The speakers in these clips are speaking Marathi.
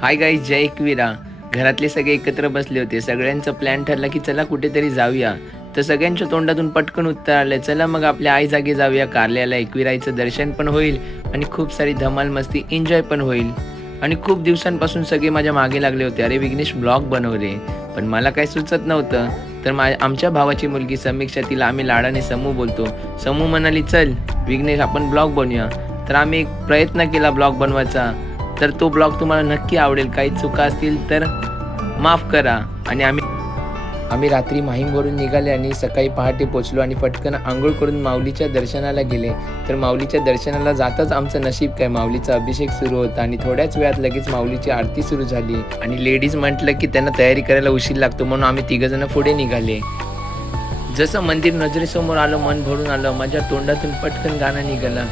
हाय गाईज, जय एकविरा. घरातले सगळे एकत्र बसले होते. सगळ्यांचा प्लॅन ठरला की चला कुठेतरी जाऊया. तर सगळ्यांच्या तोंडातून पटकन उत्तर आलं, चला मग आपल्या आई जागी जाऊया कारल्याला. एकविराईचं दर्शन पण होईल आणि खूप सारी धमाल मस्ती एन्जॉय पण होईल. आणि खूप दिवसांपासून सगळे माझ्या मागे लागले होते, अरे विघ्नेश ब्लॉग बनव रे. पण मला काही सुचत नव्हतं. तर आमच्या भावाची मुलगी समीक्षा, तिला आम्ही लाडाने समू बोलतो. समू म्हणाली चल विघ्नेश आपण ब्लॉग बनवूया. तर आम्ही एक प्रयत्न केला ब्लॉग बनवायचा. तर तो ब्लॉग तुम्हाला नक्की आवडेल. काही चुका असतील तर माफ करा. आणि आम्ही रात्री माहीमवरून निघाले आणि सकाळी पहाटे पोचलो आणि पटकन आंघोळ करून माऊलीच्या दर्शनाला गेले. तर माऊलीच्या दर्शनाला जाताच आमचं नशीब काय, माऊलीचा अभिषेक सुरू होता आणि थोड्याच वेळात लगेच माऊलीची आरती सुरू झाली. आणि लेडीज म्हटलं की त्यांना तयारी करायला उशीर लागतो, म्हणून आम्ही तिघजण पुढे निघाले. जसं मंदिर नजरेसमोर आलं मन भरून आलं. माझ्या तोंडातून पटकन गाणं निघालं,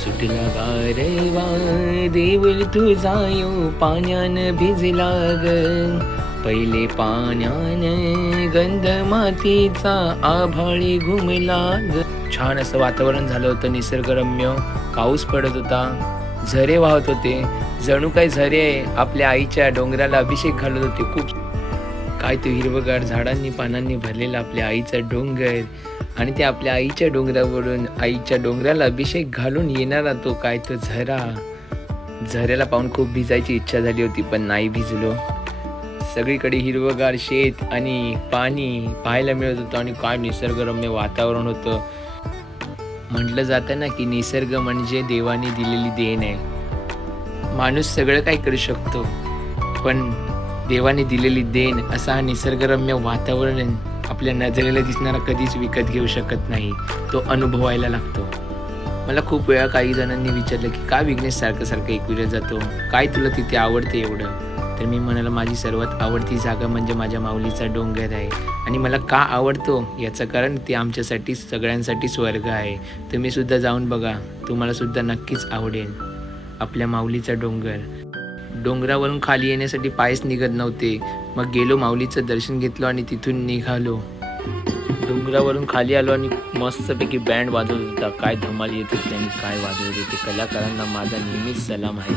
सुटला गारवा देऊळ तुझा येऊ पाण्यान भिजला ग, पहिले पाण्यान गंध मातीचा आभाळी घुमला ग. छान असं वातावरण झालं होतं, निसर्गरम्य. पाऊस पडत होता, झरे वाहत होते. जणू काही झरे आपल्या आईच्या डोंगराला अभिषेक घालत होते. खूप काय तो हिरवगार झाडांनी पानांनी भरलेला आपल्या आईचा डोंगर, आणि ते आपल्या आईच्या डोंगरावरून आईच्या डोंगराला अभिषेक घालून येणारा तो काय तो झरा. झऱ्याला पाहून खूप भिजायची इच्छा झाली होती, पण नाही भिजलो. सगळीकडे हिरवगार शेत आणि पाणी पाहायला मिळत होतं आणि काय निसर्गरम्य वातावरण होतं. म्हटलं जातं ना की निसर्ग म्हणजे देवाने दिलेली देण आहे. माणूस सगळं काय करू शकतो, पण देवाने दिलेली देण असा हा निसर्गरम्य वातावरण आपल्या नजरेला दिसणारा कधीच विकत घेऊ शकत नाही. तो अनुभवायला लागतो. मला खूप वेळा काही जणांनी विचारलं की का विघ्नेश सारखं एकविरा जातो, काय तुला तिथे आवडते एवढं. तर मी म्हणाला माझी सर्वात आवडती जागा म्हणजे माझ्या माऊलीचा डोंगर आहे. आणि मला का आवडतो याचं कारण ते आमच्यासाठी सगळ्यांसाठी स्वर्ग आहे. तुम्ही सुद्धा जाऊन बघा, तुम्हाला सुद्धा नक्कीच आवडेल. आपल्या माऊलीचा डोंगर. डोंगरावरून खाली येण्यासाठी पायच निघत नव्हते. मग गेलो, माऊलीचं दर्शन घेतलं आणि तिथून निघालो. डोंगरावरून खाली आलो आणि मस्तपैकी बँड वाजवत होता. काय धमाल येत होती आणि काय वाजवत होते. कलाकारांना माझा नेहमीच सलाम आहे.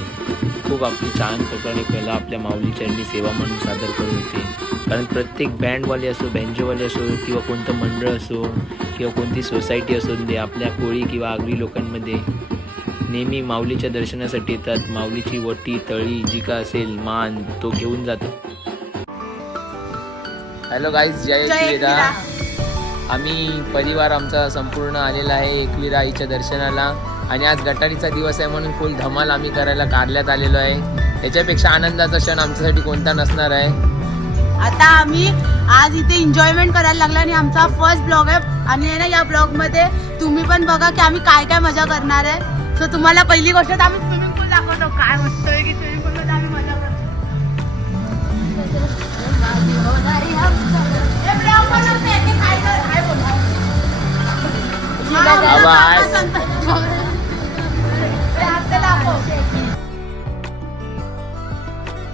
खूप आपली छान प्रकारे कला आपल्या माऊलीचरणी सेवा म्हणून सादर करत होते. कारण प्रत्येक बँडवाले असो, बँजोवाले असो, किंवा कोणतं मंडळ असो, किंवा कोणती सोसायटी असो दे, आपल्या कोळी किंवा आगरी लोकांमध्ये नेहमी माऊलीच्या दर्शनासाठी येतात. माऊलीची वटी तळी जी का असेल मान तो घेऊन जातो. हॅलो गाईज, जय एकविरा. आम्ही परिवार आमचा संपूर्ण आलेला आहे एकविरा आईच्या दर्शनाला. आणि आज गटारीचा दिवस आहे म्हणून फुल धमाल आम्ही करायला कारल्यात आलेलो आहे. याच्यापेक्षा आनंदाचा क्षण आमच्यासाठी कोणता नसणार आहे. आता आम्ही आज इथे एन्जॉयमेंट करायला लागलो आणि आमचा फर्स्ट ब्लॉग आहे. आणि ना या ब्लॉग मध्ये तुम्ही पण बघा की आम्ही काय काय मजा करणार आहे. सो तुम्हाला पहिली गोष्ट तर आम्ही स्विमिंग पूल दाखवतो. काय मस्त आहे की स्विमिंग पूल मध्ये आम्ही मजा करतो.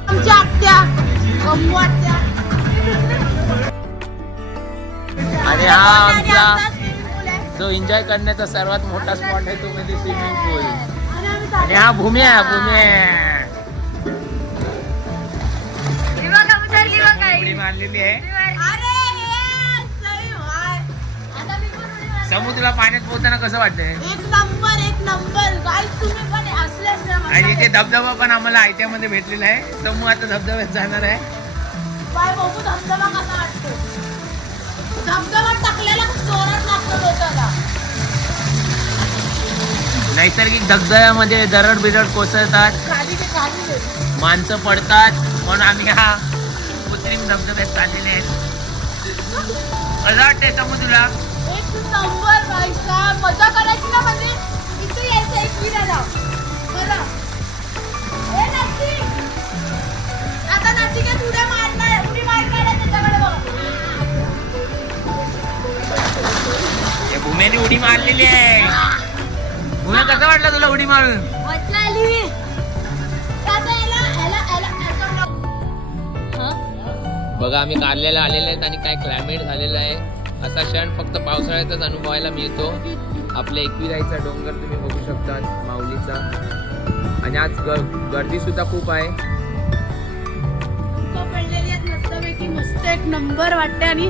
आमच्या आत्या आणि हा आमचा जो एन्जॉय करण्याचा सर्वात मोठा स्पॉट आहे तो म्हणजे स्विमिंग पूल. आणि हा भूम्या उडी मारलेली आहे. समुद्राला पाण्यात पोहताना कसं वाटतंय? एक नंबर गाईस, तुम्ही पण असलेच ना. आणि इथे धबधबा पण आम्हाला आयत्यामध्ये भेटलेला आहे. समूह आता धबधब्यात जाणार आहे. बाय बघू धबधबा कसा वाटतो. धबधबा टाकलेला जोरात लागतो डोक्याला. नैसर्गिक धबधब्यामध्ये दरड बिरड कोसळतात, माणसं पडतात, म्हणून आम्ही हा कृत्रिम धबधब्यात चाललेले आहेत. कसं वाटतंय समुद्राला? एक नंबर गाईस, मजा करायची ना म्हणजे इथे यायचं एकविराला. बरं हे नक्की आता नक्की उड्या मारणार, उडी मारणार आहे त्याच्याकडे बघा. या भूम्याने उडी मारलेली आहे. भूम्या कसं वाटलं तुला उडी मारून? मजा आली. बघा आम्ही कारल्याला आलेले आहेत आणि काय क्लायमेट झालेलं आहे. असा क्षण फक्त पावसाळ्यातच अनुभवायला मिळतो. आपल्या एकविराईचा डोंगर तुम्ही बघू शकता माऊलीचा. आणि आज गर्दी सुद्धा खूप आहे. पडलेली आहेत मस्तपैकी, मस्त एक नंबर वाटते. आणि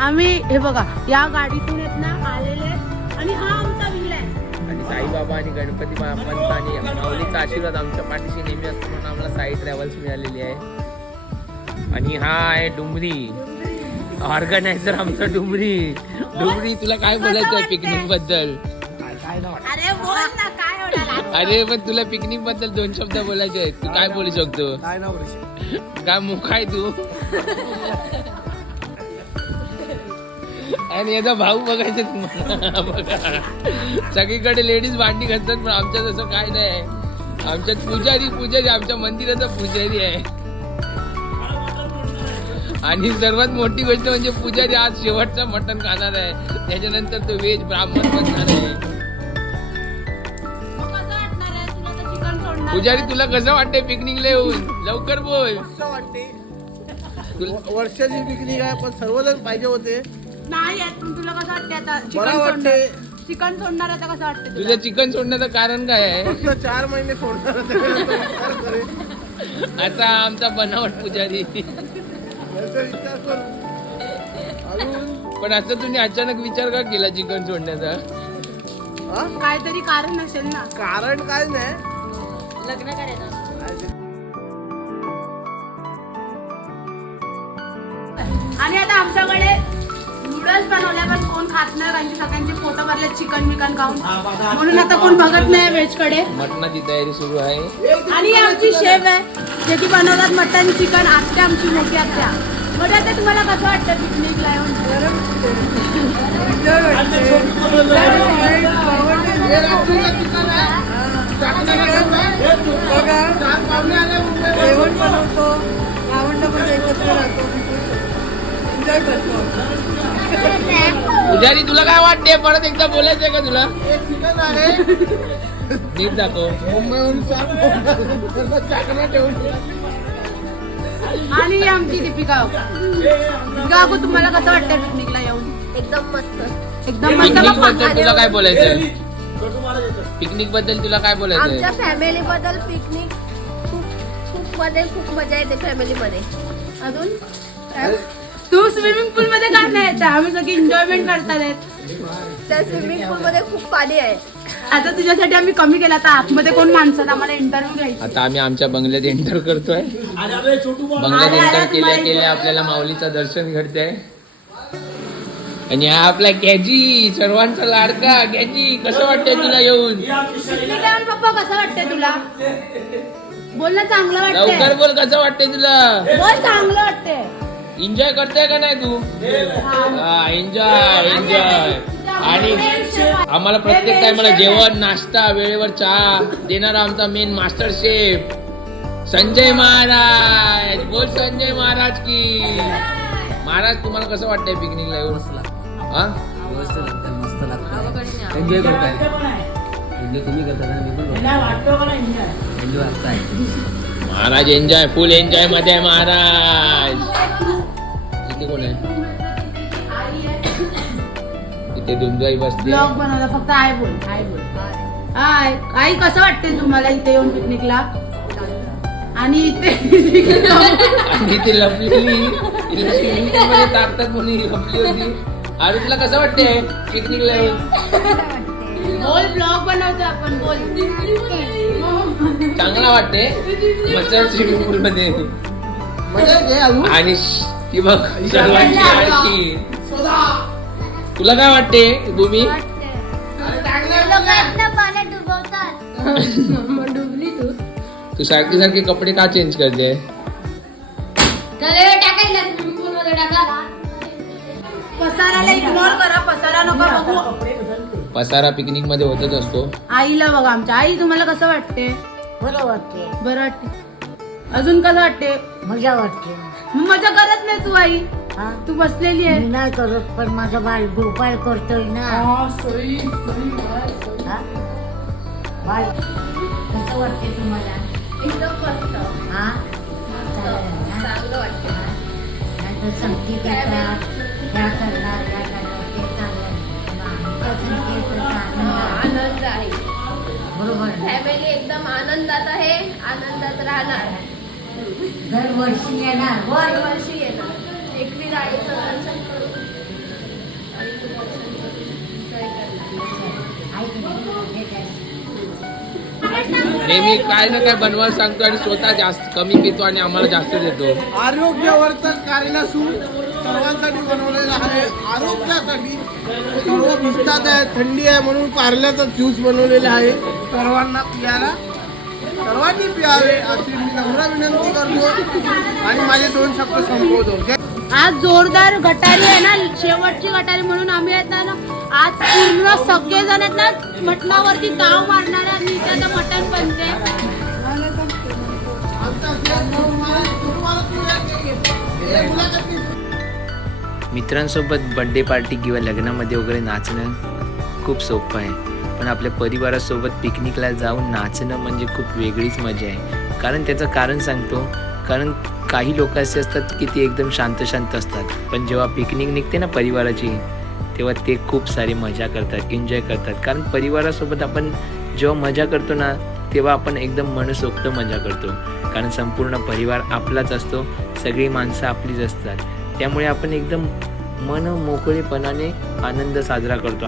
आम्ही हे बघा या गाडीतून येत ना आलेले आहेत. आणि हा आमचा व्हील आहे. आणि साईबाबा आणि गणपती बाप्पांचा आणि माऊलीचा आशीर्वाद आमच्या पाठीशी नेहमी असतो म्हणून आम्हाला साई ट्रॅव्हल्स मिळालेली आहे. आणि हा आहे डुमरी, ऑर्गनायझर आमचा डुमरी. डुमरी तुला काय बोलायचं आहे पिकनिक बद्दल? अरे बोल ना काय होणार. अरे पण तुला पिकनिक बद्दल 2 शब्द बोलायचे आहेत, तू काय बोलू शकतो? काय मुख आहे तू? आणि याचा भाऊ बघायचा तुम्हाला. बघा सगळीकडे लेडीज भांडी घालतात पण आमच्या तसं काय नाही. आमच्यात पुजारी आमच्या मंदिराचा पुजारी आहे. आणि सर्वात मोठी गोष्ट म्हणजे पुजारी आज शेवटचा मटण खाणार आहे, त्याच्यानंतर तो व्हेज ब्राह्मण बनणार आहे. पुजारी तुला कसं वाटतंय पिकनिकला येऊन? लवकर बोल. वर्षाची पिकनिक आहे पण सर्वजण पाहिजे होते. नाही येत पण तुला कसं वाटते आता? बरं वाटते. चिकन सोडणार आता कसं वाटतं तुझं चिकन सोडण्याचं कारण काय आहे? फक्त 4 महिने सोडणार होते. आता आमचा बनावट पुजारी. विचार कर अजून. पण असं तुम्ही अचानक विचार का केला चिकन सोडण्याचा? हा? काहीतरी कारण असेल ना. कारण काय नाही. लग्न करायचं. आणि आता आमच्याकडे नूडल्स बनवल्या पण कोण खात नाही कारण की सगळ्यांचे फोटो भरले चिकन बिकन खाऊन, म्हणून आता कोण बघत नाही व्हेज कडे. मटणाची तयारी सुरू आहे. आणि ही आमची शेफ आहे जे की बनवतात मटन चिकन. आत्या आमची मोठी आत्या. मोठी आत्या तुम्हाला कसं वाटतं पिकनिकला जेवण बनवतो, गावंडामध्ये एकत्र राहतो, एन्जॉय करतो. पुजारी तुला काय वाटते? परत एकदा बोलायचंय का तुला? एक चिकन आहे. नीट दाखव. मुंबईहून चाकणा ठेवून. आणि ही आमची दीपिका काकू. तुम्हाला कसं वाटतं पिकनिकला येऊन? एकदम मस्त. एकदम मस्त. पिकनिक बाप्पा. बद्दल तुला काय बोलायचंय? पिकनिक बद्दल तुला काय बोलायचंय? आमच्या फॅमिली बद्दल पिकनिक खूप मजा येते फॅमिली मध्ये. अजून तू स्विमिंग पूल मध्ये काय नाही येत? आम्ही सगळी एन्जॉयमेंट करतात आहेत. त्या स्विमिंग पूल मध्ये खूप पाणी आहे. आता तुझ्यासाठी आम्ही कमी केला. आता आतमध्ये कोण माणसं आम्हाला इंटरव्ह्यू घ्यायची. आता आम्ही आमच्या बंगल्यात एंटर करतोय. बंगल्यात एंटर केल्या आपल्याला माऊलीचं दर्शन घडतंय. आणि हा आपला कॅजी, सर्वांचा लाडका कॅजी. कसं वाटतंय तुला येऊन? पिकनिकला येऊन पप्पा कसं वाटतंय तुला? बोल ना. चांगलं लवकर वाटतंय. बोल, कसं वाटतंय तुला? बोल चांगलं वाटतंय. एन्जॉय करतोय का नाही तू? हा एन्जॉय. आणि आम्हाला प्रत्येक टायमाला जेवण, नाश्ता, वेळेवर चहा देणारा आमचा main master chef Sanjay Maharaj. बोल संजय महाराज की. महाराज तुम्हाला कसं वाटतंय पिकनिकला येऊन? हा एन्जॉय करताय. एन्जॉय तुम्ही करता ना, मी पण एन्जॉय करताय. महाराज एन्जॉय, फुल एन्जॉय मध्ये आहे महाराज. इथे कोण आहे? इथे दुमदाई बसते. ब्लॉग बनवला. फक्त आय बोल. आय आई कसं वाटतंय तुम्हाला इथे येऊन पिकनिकला? आणि इथे आणि ती लपलेली, तिला स्विमिंग पूल मध्ये टाकतात म्हणून ही लपली होती. अरे तुला कसं वाटतंय पिकनिकला येऊन? बोल. ब्लॉग बनवतो आपण. बोल. चांगला वाटते मच्छर स्विमिंग पूल मध्ये. मजा घे अजून. आणि ती बघ सर्वांची आरती. तुला काय वाटते भूमी? लोकांना पाण्यात डुबवतात. डुबली तू. तू सारखी कपडे का चेंज करते? पसाराला इग्नोर करा. पसारा नका बघू. पसारा पिकनिक मध्ये होतच असतो. आईला बघा आमच्या. आई तुम्हाला कसं वाटते? बरं वाटते. बरं वाटते. अजून कसं वाटते? मजा वाटते. मग मजा करत नाही तू आई? हा? तू बसलेली आहे. मी नाही करत पण माझा बाळ गोपाळ करतोय ना. हा? बाळ कसं वाटते तुम्हाला? एकदम मस्त. हा चालेल ना? चांगलं वाटतं. नाहीतर संगीत येतात, ह्या करणार, त्या करणार, ते चालेल. संगीत आनंद आहे. बरोबर ना? फॅमिली एकदम आनंदात आहे, आनंदात राहणार. दरवर्षी येणार वर दरवर्षी येणार एकवीर आईचं दर्शन करून आईचं दर्शन करून enjoy करणार. आहे की नाही? हे काय? नेहमी काय ना काय बनवायला सांगतो आणि स्वतः जास्त कमी घेतो आणि आम्हाला जास्त देतो. आरोग्यवर्धक कार्याला सूट सर्वांसाठी बनवलेला आहे. आरोग्यासाठी सर्व भिजतात आहे, थंडी आहे म्हणून कारल्याचा ज्यूस बनवलेला आहे. सर्वांना पियाला सर्वांनी पियावे अशी मी नम्र विनंती करतो आणि माझे 2 शब्द संपवतो. आज जोरदार गटारी आहे ना, शेवटची गटारी म्हणून आम्ही आहेत ना आज पूर्ण सगळेजण आहेत ना मटणावरती ताव मारणार आणि इथे आता मटण बनते. मित्रांसोबत बर्थडे पार्टी किंवा लग्नामध्ये वगैरे नाचणं खूप सोपं आहे, पण आपल्या परिवारासोबत पिकनिकला जाऊन नाचणं म्हणजे खूप वेगळीच मजा आहे. कारण त्याचं कारण सांगतो, कारण काही लोक असे असतात की ते एकदम शांत शांत असतात, पण जेव्हा पिकनिक निघते ना परिवाराची तेव्हा ते खूप सारी मजा करतात, एन्जॉय करतात. कारण परिवारासोबत आपण जेव्हा मजा करतो ना तेव्हा आपण एकदम मनसोक्त मजा करतो, कारण संपूर्ण परिवार आपलाच असतो, सगळी माणसं आपलीच असतात. त्यामुळे आपण एकदम मन मोकळेपणाने आनंद साजरा करतो.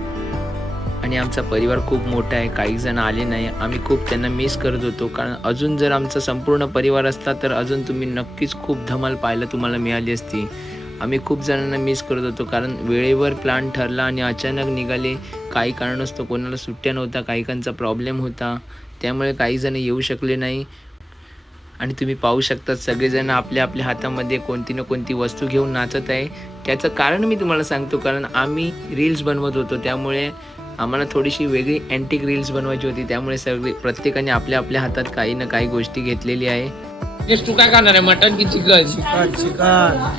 आणि आमचा परिवार खूप मोठा आहे, काही जण आले नाही, आम्ही खूप त्यांना मिस करत होतो. कारण अजून जर आमचा संपूर्ण परिवार असता तर अजून तुम्ही नक्कीच खूप धमाल पाहायला तुम्हाला मिळाली असती. आम्ही खूप जणांना मिस करत होतो, कारण वेळेवर प्लॅन ठरला आणि अचानक निघाले. काही कारणास्तव कोणाला सुट्ट्या नव्हता, काहीकांचा प्रॉब्लेम होता, त्यामुळे काही जण येऊ शकले नाही. आणि तुम्ही पाहू शकता सगळेजण आपल्या आपल्या हातामध्ये कोणती ना कोणती वस्तू घेऊन नाचत आहे. त्याचं कारण मी तुम्हाला सांगतो, कारण आम्ही रील्स बनवत होतो, त्यामुळे आम्हाला थोडीशी वेगळी अँटिक रील्स बनवायची होती. त्यामुळे सगळे प्रत्येकाने आपल्या आपल्या हातात काही ना काही गोष्टी घेतलेली आहे. तू काय करणार आहे, मटन की चिकन?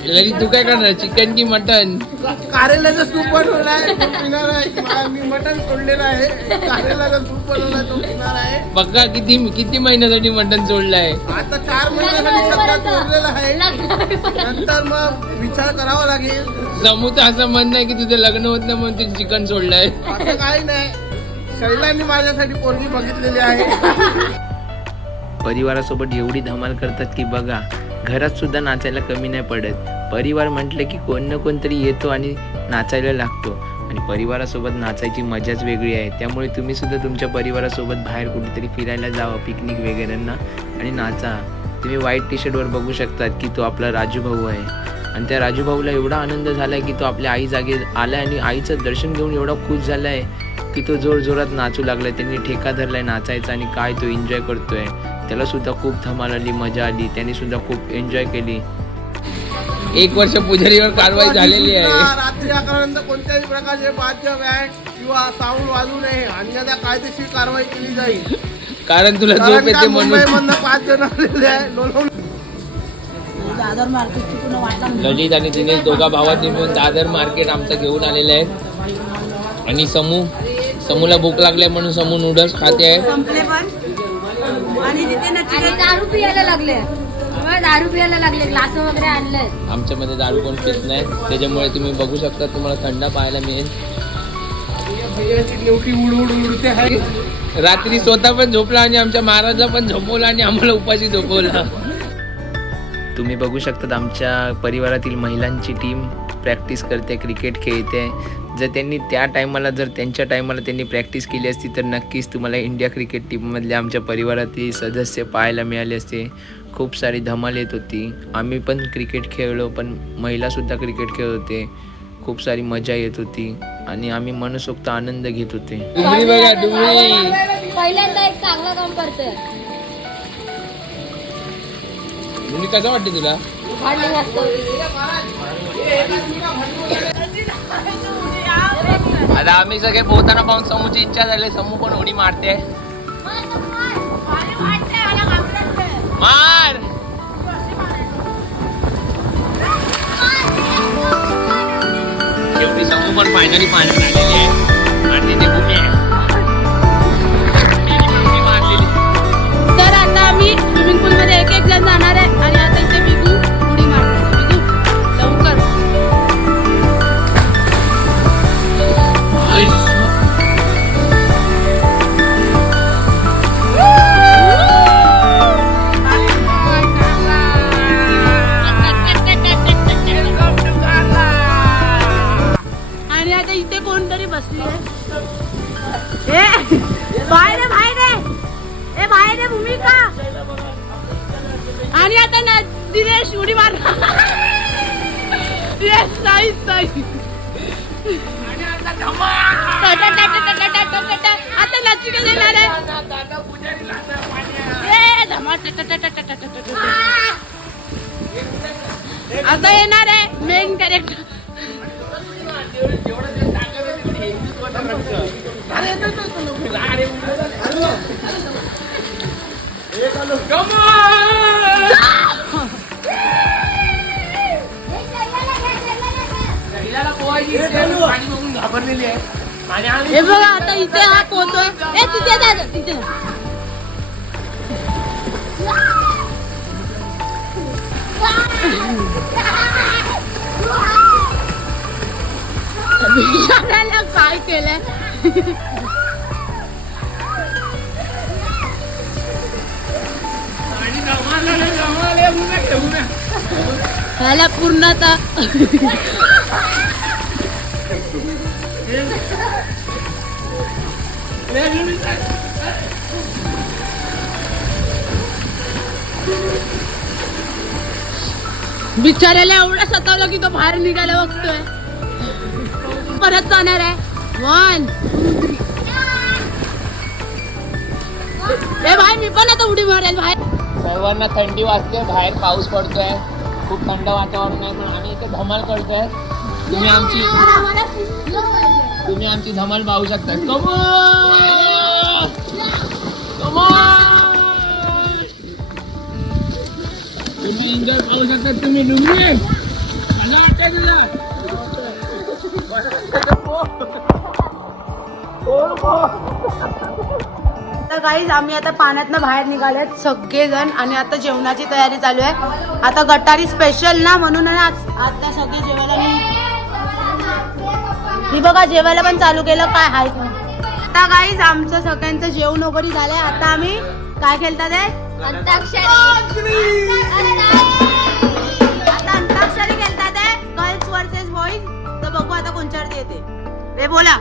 ललित तू काय करणार, चिकन की मटन? कारल्याचा सूप बनवलाय तो पिणार आहे. मी मटण सोडलेलं आहे. कारल्याचा सूप बनवलाय तो पिणार आहे. बघा किती महिन्यासाठी मटन सोडलंय. आता 4 महिन्यासाठी सगळ्यात सोडलेलं आहे. नंतर मग विचार करावा लागेल. समूचं असं म्हणणं आहे की तुझं लग्न होत नाही म्हणून तू चिकन सोडलंय. असं काही नाही, शैलांनी माझ्यासाठी पोरगी बघितलेली आहे. परिवारासोबत एवढी धमाल करतात की बघा, घरात सुद्धा नाचायला कमी नाही पडत. परिवार म्हटलं की कोण ना कोणतरी येतो आणि नाचायला लागतो, आणि परिवारासोबत नाचायची मजाच वेगळी आहे. त्यामुळे तुम्ही सुद्धा तुमच्या परिवारासोबत बाहेर कुठेतरी फिरायला जावा, पिकनिक वगैरेंना, आणि नाचा. तुम्ही व्हाईट टी शर्टवर बघू शकतात की तो आपला राजू भाऊ आहे, आणि त्या राजू भाऊला एवढा आनंद झाला आहे की तो आपल्या आई जागे आला आणि आईचं दर्शन घेऊन एवढा खुश झाला आहे की तो जोरजोरात नाचू लागला. त्यांनी ठेका धरलाय नाचायचा आणि काय तो एन्जॉय करतोय. त्याला सुद्धा खूप धमाल आली, मजा आली, त्यांनी सुद्धा खूप एन्जॉय केली. 1 वर्ष पुजारीवर कारवाई झालेली आहे. रात्री 11 नंतर कोणत्याही प्रकारचे वाद्य बँड किंवा साऊंड वाजू नये, अन्यथा कायदेशीर कारवाई केली जाईल. कारण तुला झोप येते म्हणून. मुंबईमधनं 5 जण आलेले आहे. दादर मार्केटची पूर्ण वाटला ललित आणि दिनेश दोघा भावांनी मिळून दादर मार्केट आमचं घेऊन आलेलं आहे. आणि समूला भूक लागली म्हणून समू नूडल्स खाते आहे. संपले पण, आणि तिथे ना आणि दारू पियायला लागले ग्लास वगैरे आणलंय. आमच्यामध्ये दारू कोण पित नाही, त्याच्यामुळे तुम्ही बघू शकता, तुम्हाला थंड पाहायला मिळेल. उडते आहे. रात्री स्वतः पण झोपला आणि आमच्या महाराजला पण झोपवला आणि आम्हाला उपाशी झोपवला. तुम्ही बघू शकतात आमच्या परिवारातील महिलांची टीम प्रॅक्टिस करते, क्रिकेट खेळते. जर त्यांनी त्यांच्या टायमाला त्यांनी प्रॅक्टिस केली असती तर नक्कीच तुम्हाला इंडिया क्रिकेट टीममधले आमच्या परिवारातील सदस्य पाहायला मिळाले असते. खूप सारी धमाल येत होती. आम्ही पण क्रिकेट खेळलो, पण महिलासुद्धा क्रिकेट खेळत होते. खूप सारी मजा येत होती आणि आम्ही मनसोक्त आनंद घेत होते. डुंगरी बघा, डुंगरी पहिल्यांदा एक चांगलं काम करतोय. डुंगरी कसं वाटते तुला? भांडण असतं. आता आम्ही सगळे पोहताना पाहून समूची इच्छा झाली, समू पण उडी मारते. मार. शेवटी समू पण फायनली पाण्यात आलेली आहे आणि तिथे भूमी आहे. तर आता आम्ही स्विमिंग पूल मध्ये एक जण जाणार आहे, आणि आता इथे विगू उडी मारतो. विगू लवकर. आणि आता ना दिनेश उडी मारणार. Yes nice nice. आता नाचिका देणार आहे. आता येणार आहे मेन कॅरेक्टर. घाबरलेली आहे. हे बघा आता इथे हा पोहतोय. ए तिथे जा तिथे. बिचाऱ्याला काय केलंय. ह्याला पूर्णतः बिचाऱ्याला एवढं सतावलं की तो बाहेर निघायला बघतोय. परत जाणार आहे. 1 ए भाई मी पण आता उडी मारेल बाहेर. सर्वांना थंडी वाजते, बाहेर पाऊस पडतोय, खूप थंड वातावरण आहे, पण आम्ही इथे धमाल करतोय. तुम्ही आमची धमाल पाहू शकता. तुम्ही एन्जॉय पाहू शकता. तुम्ही डुंगरे मला वाटतं तुला तर गाईज आम्ही आता पाण्यातनं बाहेर निघालेत सगळेजण आणि आता जेवणाची तयारी चालू आहे. आता गटारी स्पेशल ना म्हणून आता सगळे जेवायला मी बघा जेवायला पण चालू केलं. काय हाय आता गाईज आमचं सगळ्यांचं जेवण वगैरे झालंय. आता आम्ही काय खेळतात आहे अंताक्षरी. आता अंताक्षरी खेळतात आहे गर्ल्स वर्सेस बॉईज. तर बघू आता कोणच्यावरती येते. रे बोला.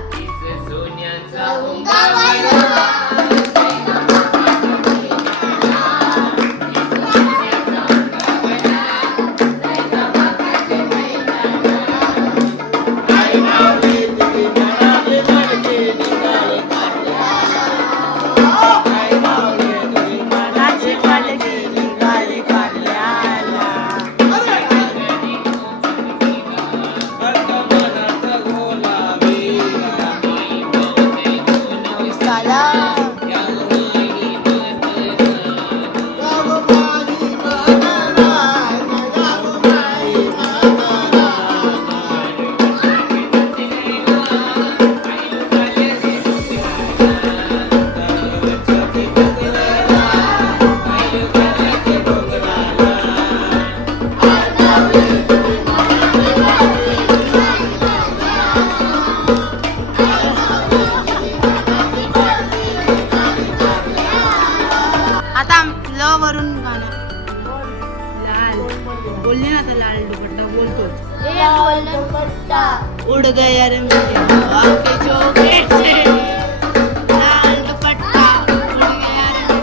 उड़ गया रे मेरे हवा के झोंके से लाल दुपट्टा उड़ गया रे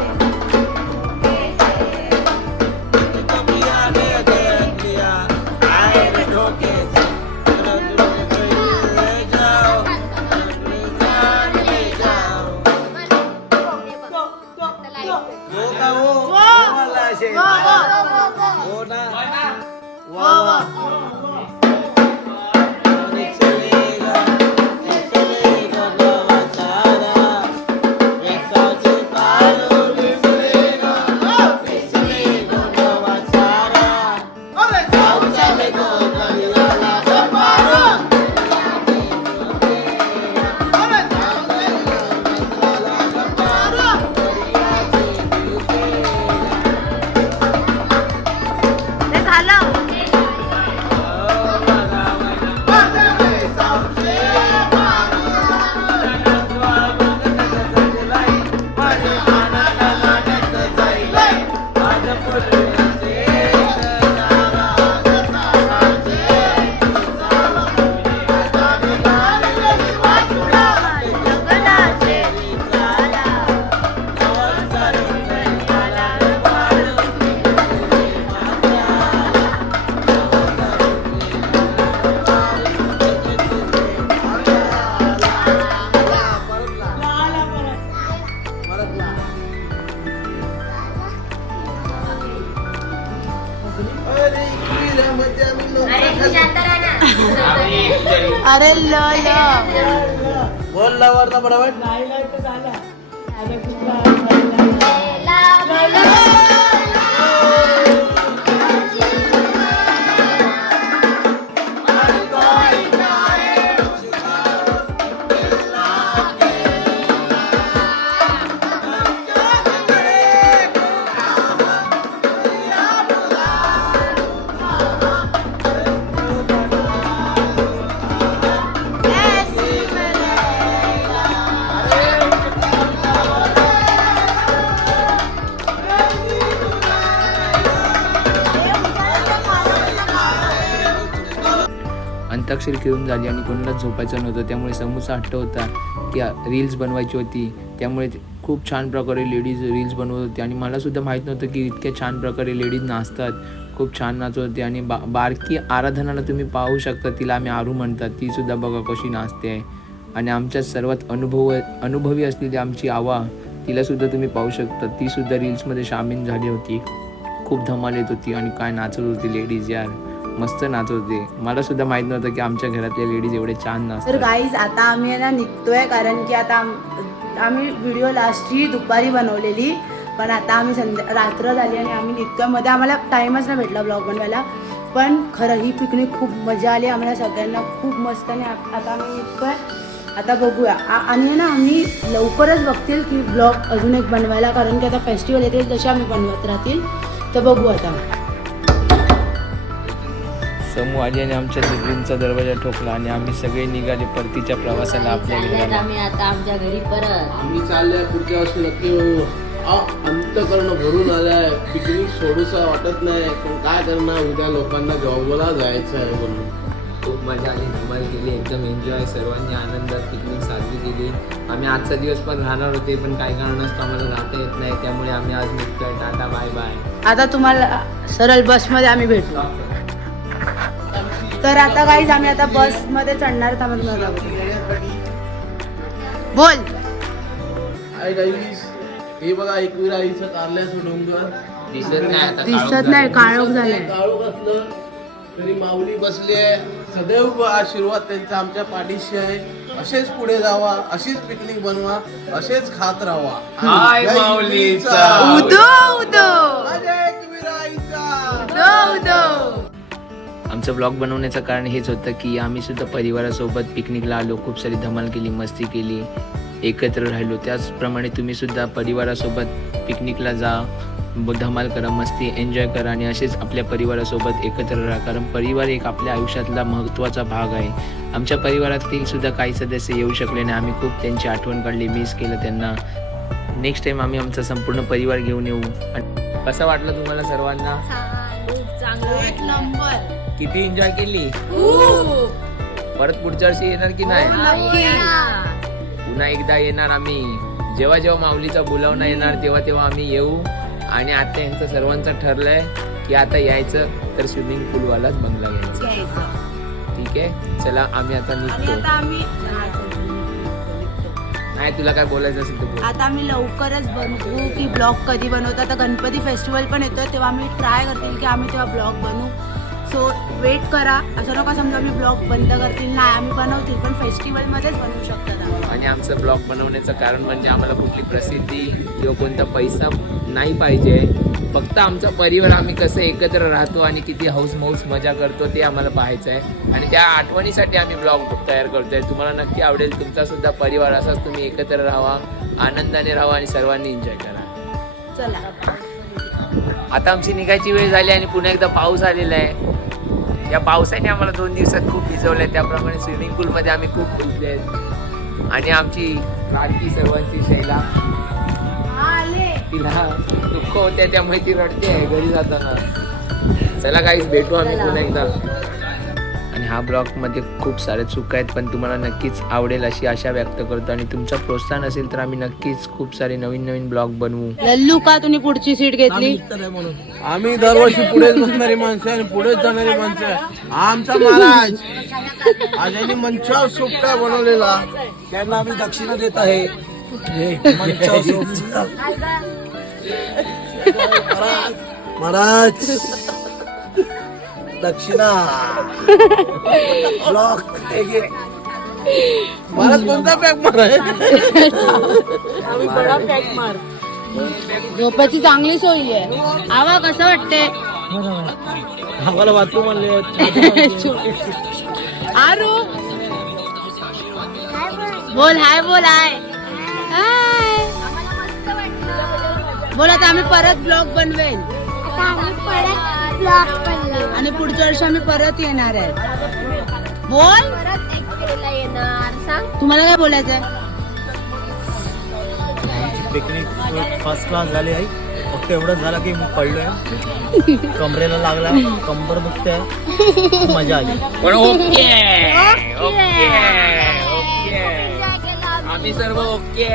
अरे ल बोल लवर ना बरोबर अंताक्षरी खेळून झाली आणि कोणालाच झोपायचं नव्हतं, त्यामुळे समूचा हट्ट होता की रील्स बनवायची होती. त्यामुळे खूप छान प्रकारे लेडीज रील्स बनवत होते आणि मला सुद्धा माहीत नव्हतं की इतक्या छान प्रकारे लेडीज नाचतात. खूप छान नाचत होते आणि बारकी आराधनाला तुम्ही पाहू शकता, तिला आम्ही आरू म्हणतात. ती सुद्धा बघा कशी नाचते आहे. आणि आमच्या सर्वात अनुभवी असलेली आमची आवा, तिला सुद्धा तुम्ही पाहू शकता. ती सुद्धा रील्समध्ये सामील झाली होती. खूप धमाल येत होती आणि काय नाचत होती लेडीज यार, मस्त नाचत होते. मला सुद्धा माहित नव्हतं की आमच्या घरातले लेडीज एवढे छान तर नाचतात. गाईज आता आम्ही आहे ना निघतोय, कारण की आता आम्ही व्हिडिओ लास्टची दुपारी बनवलेली, पण आता आम्ही रात्र झाली आणि आम्ही निघतोय. मध्ये आम्हाला टाईमच नाही भेटला ब्लॉग बनवायला, पण खरं ही पिकनिक खूप मजा आली आम्हाला सगळ्यांना, खूप मस्त. आणि आता आम्ही निघतोय, आता बघूया. आणि ना आम्ही लवकरच बघतील की ब्लॉग अजून एक बनवायला, कारण की आता फेस्टिवल येतील तसे आम्ही बनवत राहतील. तर बघू आता. समूह आली आणि आमच्या ड्रीमचा दरवाजा ठोकला आणि आम्ही सगळे निघाले परतीच्या प्रवासाला आपल्या घराला. आम्ही आता आमच्या घरी परत. आम्ही चाललोय पुढच्या वर्षी नक्की अंतकरण भरून आलाय. पिकनिक सोडूसा वाटत नाही, पण काय करणार, उद्या लोकांना जॉबला जायचं आहे म्हणून. खूप मजा आली, धमाल केली, एकदम एन्जॉय, सर्वांनी आनंदात पिकनिक साजरी केली. आम्ही आजचा दिवस पण राहणार होते, पण काही कारणास्तव आम्हाला राहता येत नाही, त्यामुळे आम्ही आज निघतोय. Ta ta bye bye. आता तुम्हाला सरळ बसमध्ये आम्ही भेटू. तर आता गाईज आम्ही आता बसमध्ये चढणार. बोल. हाय गाईस, हे बघा एकविराईचं कारल्याचं डोंगर दिसत नाही आता, दिसत नाही, काळोख झालाय. काळोख असलं तरी माऊली बसली आहे. सदैव आशीर्वाद त्यांचा आमच्या पाठीशी आहे. असेच पुढे जावा, अशीच पिकनिक बनवा, असेच खात राहा. हाय जय माऊलीचा. उदो उदो जय एकविराईचा. उदो उदो. आमचं ब्लॉग बनवण्याचं कारण हेच होतं की आम्ही सुद्धा परिवारासोबत पिकनिकला आलो, खूप सारी धमाल केली, मस्ती केली, एकत्र राहिलो. त्याचप्रमाणे तुम्ही सुद्धा परिवारासोबत पिकनिकला जा, धमाल करा, मस्ती एन्जॉय करा आणि असेच आपल्या परिवारासोबत एकत्र राहा, कारण परिवार एक आपल्या आयुष्यातला महत्त्वाचा भाग आहे. आमच्या परिवारातील सुद्धा काही सदस्य येऊ शकले नाही, आम्ही खूप त्यांची आठवण काढली, मिस केलं त्यांना. नेक्स्ट टाइम आम्ही आमचा संपूर्ण परिवार घेऊन येऊ. कसं वाटलं तुम्हाला सर्वांना? खूप चांगलं. एक नंबर. किती एन्जॉय केली? परत पुढच्या वर्षी येणार की नाही? पुन्हा एकदा येणार आम्ही. जेव्हा जेव्हा माऊलीचा बोलावणं येणार तेव्हा तेव्हा आम्ही येऊ. आणि आता यांचं सर्वांचं ठरलंय की आता यायचं तर स्विमिंग पूलवालाच बंगला घ्यायचा. ठीक आहे, चला आम्ही आता आणि निघतो. आता आम्ही नाही, तुला काय बोलायचं असेल तर बोल. आता आम्ही लवकरच बनवू की ब्लॉग कधी बनवतो. आता गणपती फेस्टिवल पण येतो, तेव्हा आम्ही ट्राय करतील की आम्ही तेव्हा ब्लॉग बनवू. सो वेट करा. असं नका समजा आम्ही ब्लॉग बंद करतील, नाही, आम्ही बनवतील, पण फेस्टिवलमध्येच बनवू शकतात आम्ही. आणि आमचं ब्लॉग बनवण्याचं कारण म्हणजे आम्हाला कुठली प्रसिद्धी किंवा कोणता पैसा नाही पाहिजे. फक्त आमचा परिवार आम्ही कसं एकत्र राहतो आणि किती हौस मौस मजा करतो ते आम्हाला पाहायचं आहे. आणि त्या आठवणीसाठी आम्ही ब्लॉग तयार करतोय. तुम्हाला नक्की आवडेल. तुमचा सुद्धा परिवार असाच तुम्ही एकत्र राहा, आनंदाने राहा आणि सर्वांनी एन्जॉय करा. चला, आता आमची निघायची वेळ झाली आणि पुन्हा एकदा पाऊस आलेला आहे. या पावसाने आम्हाला 2 दिवसात खूप भिजवलंय. त्याप्रमाणे स्विमिंग पूलमध्ये आम्ही खूप भिजले आहेत. आणि आमची लाडकी सर्वांची शैला, तिला दुःख होते त्यामुळे ती रडते घरी जाताना. चला काहीच भेटू आम्ही पुन्हा एकदा. आणि हा ब्लॉगमध्ये खूप सारे चूक आहेत, पण तुम्हाला नक्कीच आवडेल अशी आशा व्यक्त करतो. आणि तुमचं प्रोत्साहन असेल तर आम्ही नक्कीच खूप सारे नवीन नवीन ब्लॉग बनवू. लल्लू का तुम्ही पुढची सीट घेतली? आम्ही दरवर्षी पुढेच बसणारी माणसं आणि पुढेच जाणारी माणसं. आमचा महाराज आज यांनी मंचावर सूप काय बनवलेला, त्यांना आम्ही दक्षिणा देत आहे. मंचावर सूप. महाराज दक्षिणा ब्लॉक मला कोणता पॅक मार झोपायची चांगली सोयी आहे. आवा कसं वाटते? आम्हाला बाथरूम आणले आरू बोल हाय बोल हाय हाय बोल. आता आम्ही परत ब्लॉग बनवेल आणि पुढच्या वर्षी आम्ही परत येणार आहे. बोल परत एकविरेला येणार सांग. तुम्हाला काय बोलायचंय? पिकनिक फर्स्ट क्लास झाली आहे. फक्त एवढं झालं की मी पडलोय, कमरेला लागला, कंबर दुखते, मजा आली. पण ओके ओके ओके आम्ही सर्व ओके.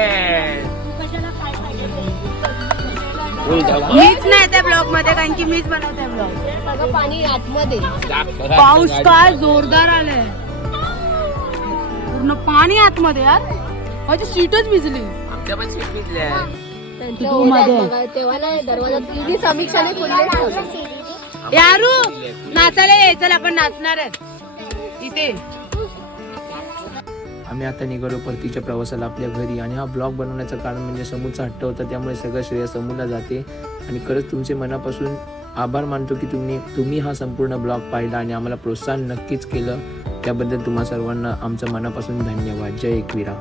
मीच नाही त्या ब्लॉग मध्ये, कारण की मीच बनवते ब्लॉग. सगळं पाणी आतमध्ये. पाऊस काय जोरदार आलाय, पूर्ण पाणी आतमध्ये यार. माझी सीटच भिजली. आमच्या पण सीट भिजल्या. त्यांच्या ओढ्यात बघा, तेव्हा नाही दरवाजा तिन्ही समीक्षाने खुलले ठेवले. यारू नाचायला यायचं, आपण नाचणार आहे इथे. आम्ही आता निघालो परतीच्या प्रवासाला आपल्या घरी. आणि हा ब्लॉग बनवण्याचं कारण म्हणजे समूचा हट्ट होता, त्यामुळे सगळं श्रेय समूला जाते. आणि खरंच तुमचे मनापासून आभार मानतो की तुम्ही हा संपूर्ण ब्लॉग पाहिला आणि आम्हाला प्रोत्साहन नक्कीच केलं. त्याबद्दल तुम्हा सर्वांना आमच्या मनापासून धन्यवाद. जय एकविरा.